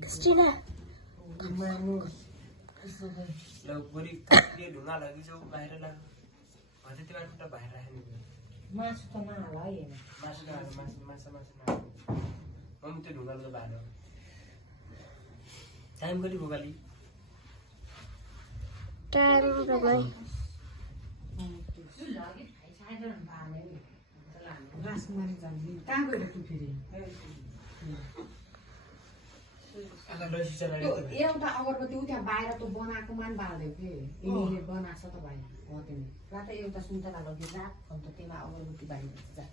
Christina. Lo buri dia ढुङ्गा लगी जो बाहिर लाग्यो अझै त्यो बाटो बाहिर राख्नु मासु त नहाल है मासु नहाल्नु मासु म पनि त्यो ढुङ्गाको बाहिर टाइम कति भयो गाली टाइम त गयो कहाँ गएर तँ फेरि एउटा अगरबत्ती उता बाहिर त बनाएको मान बाल्दै के यिनीले बनाएको छ त भाइ हटेन रात एउटा सुन्तला लगी रात अन्त त्यसमा अगरबत्ती बालिदिन्छ जा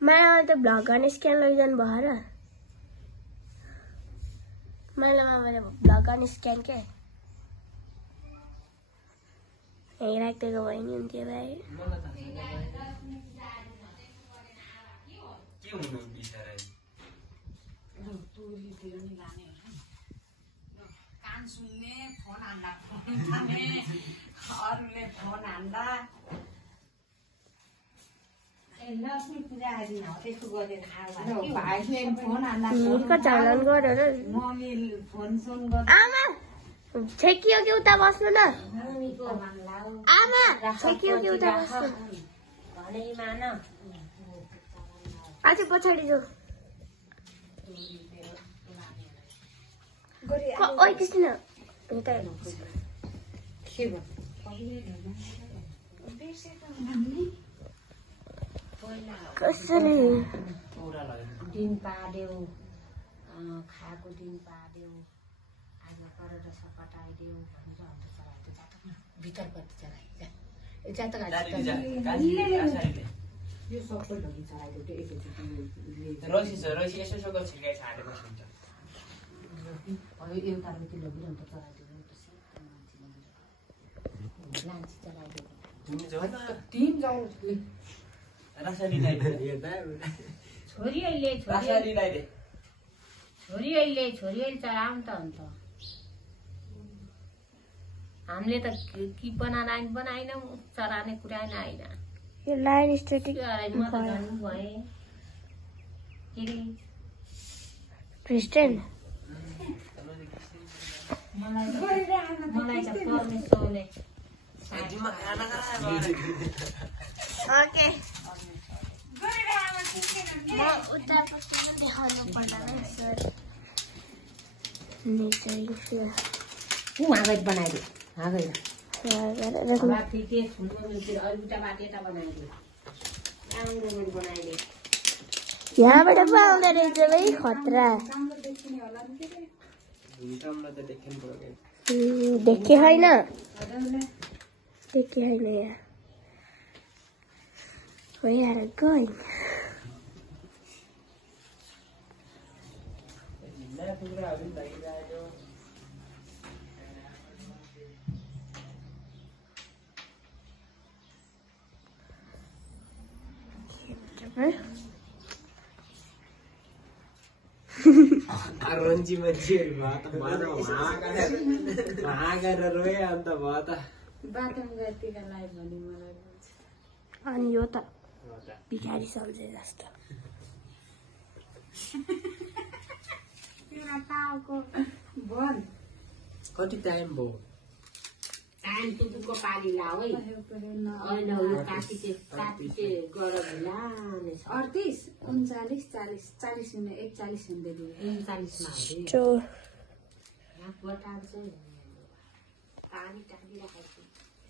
मलाई त भ्लग गर्ने स्क्यान लैजानु भयो र मैले भ्लग गर्ने स्क्यान के यहीँ राखिदिएको भयो नि हुन्थ्यो भाइ के हुनु बिचारा टोरीतिर नि लाने कान सुन्ने फोन हान्दा फोन खाने अरूले फोन हान्दा लक्ष्मी पूजा दिन हो त्यसो गरेर खायो भाइले फोन हान्दा चलन गरेर मम्मी फोन सुन गर्दा आमा छेकियो कि उता बस्नु न आमा छेकियो कि उता बस्नु भने मान अझै पछाडि जाऊ ओइ कृष्ण उता के भयो कसरी दिन पादेऊ खाएको दिन पादेऊ आज गरेर सपटाइदेऊ भनेर अन्त चलाइदियो जातक भित्रपट्टि चलाइ जातक यो सबै ढोकी चलाइदियो त्यो एकैचोटि रसी यसो छिर्काइ छाडेको हुन्छ एउटा मिति लगेर अन्त चलाइदियो लान्छी चलाइदियो तिन जाउँ रासाली लाइदे छोरी अहिले रासाली लाइदे छोरी अहिले चलाउँ त अन्त हामीले त कि बनाएनौँ चराने कुरा आएन यो लाइन स्ट्याटिक म त जानु भए के रे क्रिस्टियन मलाई त परमेश्वरले ओके म उता बस्नु देखाउनु पर्दैन सर हागैत बनाइदियो हागैत ठिकै फुलको अरूटा बाटो यता बनाइदियो राम्रो बनाइदियो यहाँबाट पाउँदो रहेछ भाइ खतरा देखे होइन यहाँ We are going. Arranji majir bata mana maga roe anta bata bathroom गएका लाइभ भने मलाई अनि यो त भिखारी सम्झे जस्तो कति टाइम भयो टाइम टुटुको पारी ला है होइन यो काटी गर ला 38 39 40 40 हुने 41 हुँदै 39 मा जो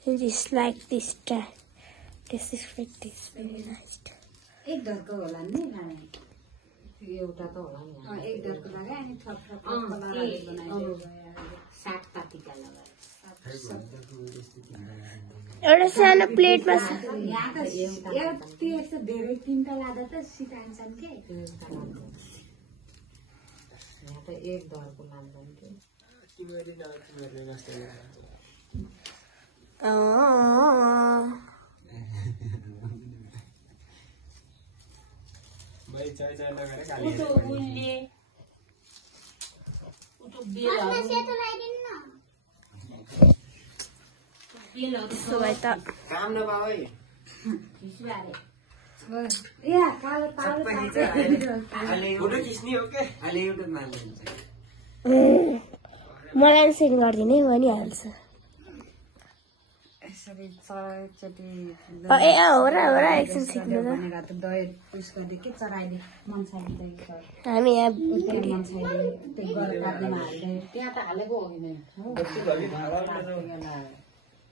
It is like this. This is very nice. एक डरको होला नि लाने एउटा त होला नि एक डरको लगा अनि थप कलरले बनाइदियो सात पातीका लगा एउटा सानो प्लेटमा यहाँ त एउटा यस्तो धेरै तीनटा लादा त सिकान्छन् के यहाँ त एक डरको लान्छन् के तिमीले नस्ते भाइ चाय लगाएर खाली त्यसो भए त काम नपाऊ है फोटो खिच्ने हो क्या अहिले युट्युबमा हाल्नुहुन्छ मलाई सेन्ड गरिदिनु है भनिहाल्छ ए हो र एकछिन सिक्नु त हामी यहाँ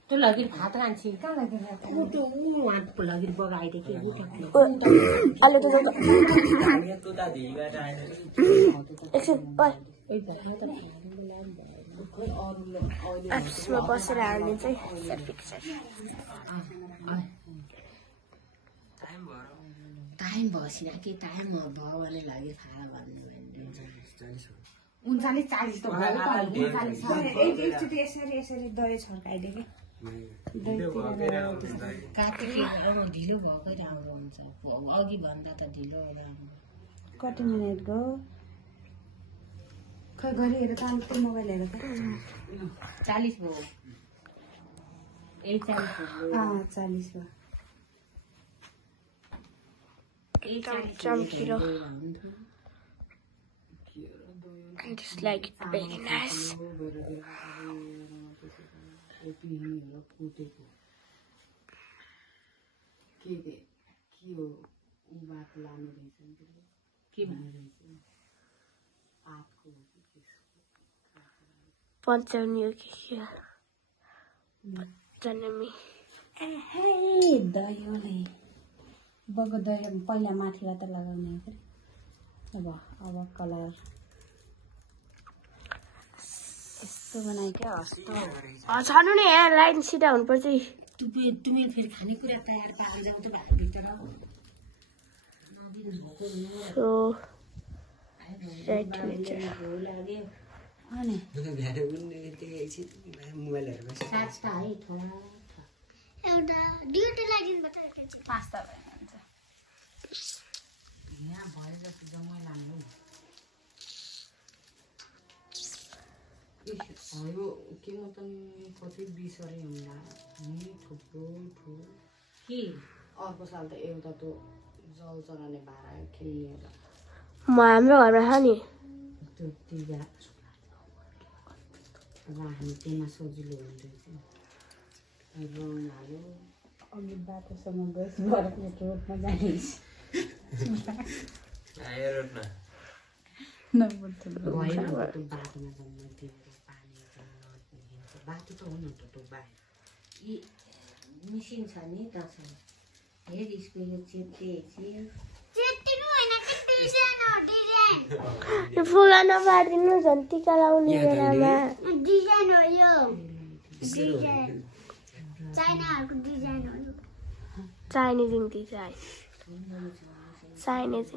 त्यो लगेर भात खान्छे कहाँ लगेर उहाँको लगेर बगाइदियो कि अलि त एकछिन एप्समा बसेर हाल्ने चाहिँ टाइम भएसिन कि टाइम भयो भने लगेर खाएर भन्नु 39-40 त एकचोटि यसरी दही छर्काइदियो कि ढिलो भएकै राम्रो हुन्छ अघि भन्दा त ढिलो राम्रो कति मिनट गयो खै घरि हेर त मोबाइल हेर त 40 भयो 40 भयो chunky. I just like it very nice. Panchami okay. Panchami. Hey, dayole. Bago dayole पहिला माथिबाट लगाउने हो अब कलर यस्तो बनाए क्या हस्तो छाड्नु नि यहाँ लाइन सिधा हुनुपर्छ तुमी फेरि खानेकुरा तयार पारेर जाऊ त भित्र सो राइट अनि मोबाइल हेरेको साच्ता है थोडा एउटा ड्युटी लागिन बताएछ पास्ता भन्छ यहाँ भए जस्तो जम्मै लानु हो के म त कति बिसरे हुँदा नि थुप्रो के अर्को साल त एउटा त जल चढाउने भाडा खेल्ने होला म हाम्रो घरमा छ नि त्यो तिगा राख्ने त्यसमा सजिलो हुँदैछ रङ हाल्यो अघि बाटोसम्म गएछ बरफले रोडमा जानेछ आयो रोडमा बाटोमा जम्मै तिम्रो पानी बाटो त हो नि त त्यो बाहिर यी मिसिन छ नि दसैँ हेर यसको यो चेप्टिनु हैन कि डिजाइन हो डिजाइन यो फुला नपार्दिनु झन् टीका लाउने बेलामा डिजाइन हो यो डिजाइन चाइनाहरुको डिजाइन हो यो चाइनिज डिजाइन चाइनिज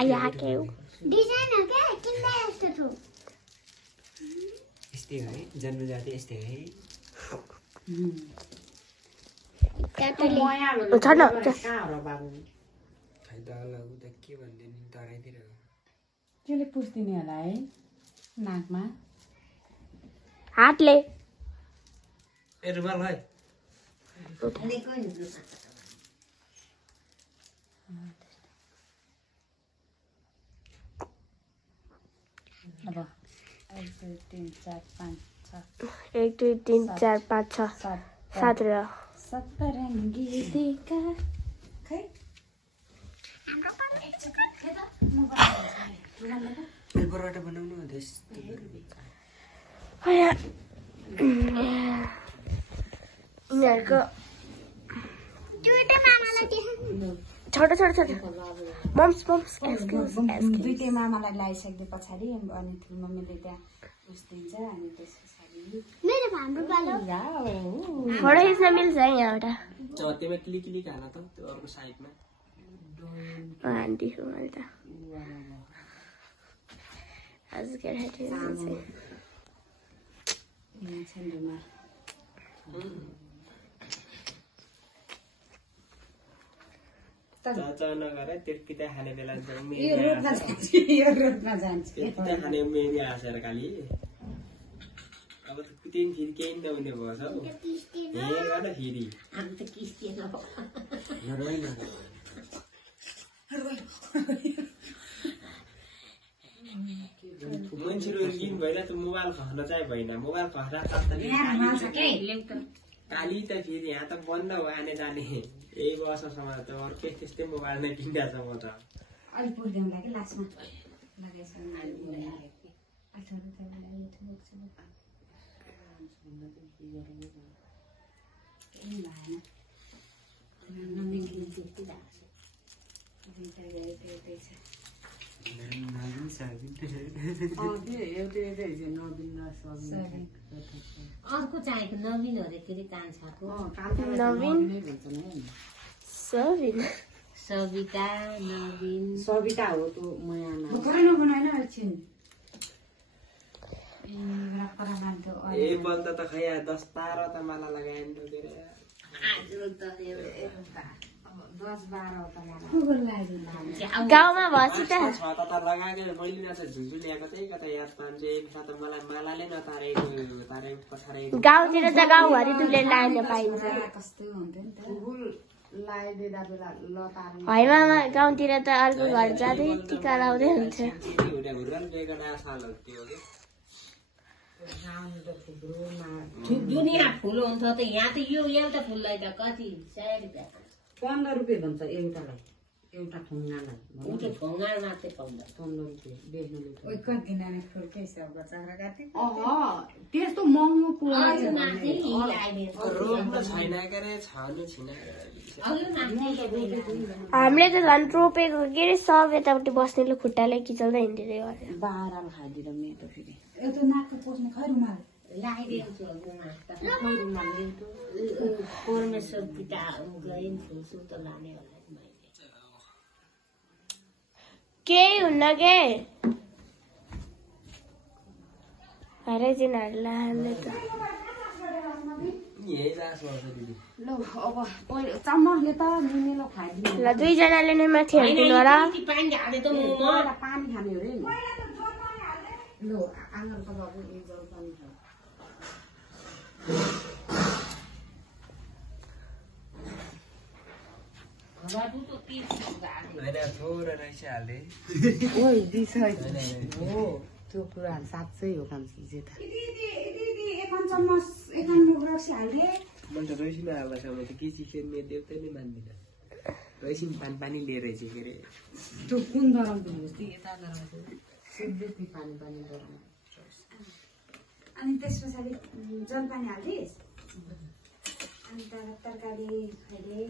आया के डिजाइन हो के किन्दा यस्तो छु यस्तै है जन्मजाति यस्तै है छड्न फाइदा लागु त के भन्दै नि तराइतिर त्यसले पुस्दिने होला है नाकमा हातले ए रुमाल है अब 1 2 3 4 5 6 1 2 3 4 5 6 7 र सतरङ्गी देखा खै हाम्रो पनि एकचोटि खेदा म बनाउँछु परोटा बनाउनु हुँदैछ यिनीहरूको छोटो मम्स दुईटै मामालाई लगाइसक्दै पछाडि अनि ठुलो मम्मीले त्यहाँ पुस्दिन्छ अनि त्यस पछाडि फोटो खिच्न मिल्छ है यहाँबाट चौथीमा क्लिक हाल त त्यो अर्को साइडमा आन्टी हो मैले त आज चाचा नगर त्यो पिता खाने बेला यो रोडमा जान्छ पिता खाने मेरी हाँसेर खाली अब त तिमी फेरि केही नहुने भएछ हौ हे गर फेरि हामी त किस्ती मान्छेहरू दिन भएन त मोबाइल खस्न चाहिँ भएन मोबाइल खस्दा काली त फेरि यहाँ त बन्द हो आने जाने यही वर्षसम्म त अर्कै त्यस्तै मोबाइल नै किनिरहेछ म त अर्को चाहिएको नवीन अरे फेरि कान्छाको नवीन सबिन सविता नवीन सविता हो त्यो मयामा ए बन्द त खै 10-12 त माला लगाए नि के रे आज त 10-12 गाउँमा भसी त छ त लगाएकै मैले न त झुझु ल्याएको त्यही कता याद पान्छ एक साथ मलाई मालाले नतारेको तारेको पछारेको गाउँतिर त गाउँभरि दुले लाइन पाइन्छ होइन मामा गाउँतिर त अर्को घर जाँदै टिका लाउँदै हुन्छ दुनियाँ फुल हुन्छ त यहाँ त यो एउटा फुललाई त कति 100 रुपियाँ 15 रुपियाँ भन्छ एउटालाई एउटा ठुङ्गालाई उठो ठोङ्गा मात्रै पाउँदा 15 रुपियाँ बेच्नुले त्यस्तो महँगो हामीले त झन् रोपेको के अरे सब यतापट्टि बस्नेले खुट्टाले किचल्दै हिँड्दै गरेर बाह्र खाइदिएर मेरो फेरि लगाइदिएको छु परमेश्वर पिता गए फुलसुल त लाने होला केही हुन्न के हरे जिनहरुलाई त ल अब चम्मचले त निमेलो खाइदिनु ल दुईजनाले नै माथि हाल्दिनु होला पानी हाले त म पानी खाने हो रे ल आँगनको बाबु एक जल पानी खाऊ ओइ दिसै हो त्यो कुराहरु साँच्चै हो कान्छी जे त एकान चम्मच एकान मुख रक्सी हाल्दे म त रैसिन हाल्दैछ म त के चिज मेरो देउतै नै मान्दिनँ रैसिन पानी लिएर चाहिँ के अरे त्यो कुन गरम दिनुहोस् ती यता गरम सिधै ती पानी गरम अनि त्यस पछाडि जलपानी हाल्दिस् अनि तरकारी खाइले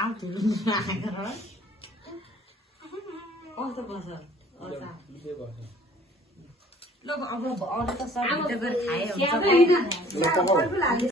आउँथ्यो कस्तो बस्छ ल अब अरू त सब भित्र गएर खाए हुन्छ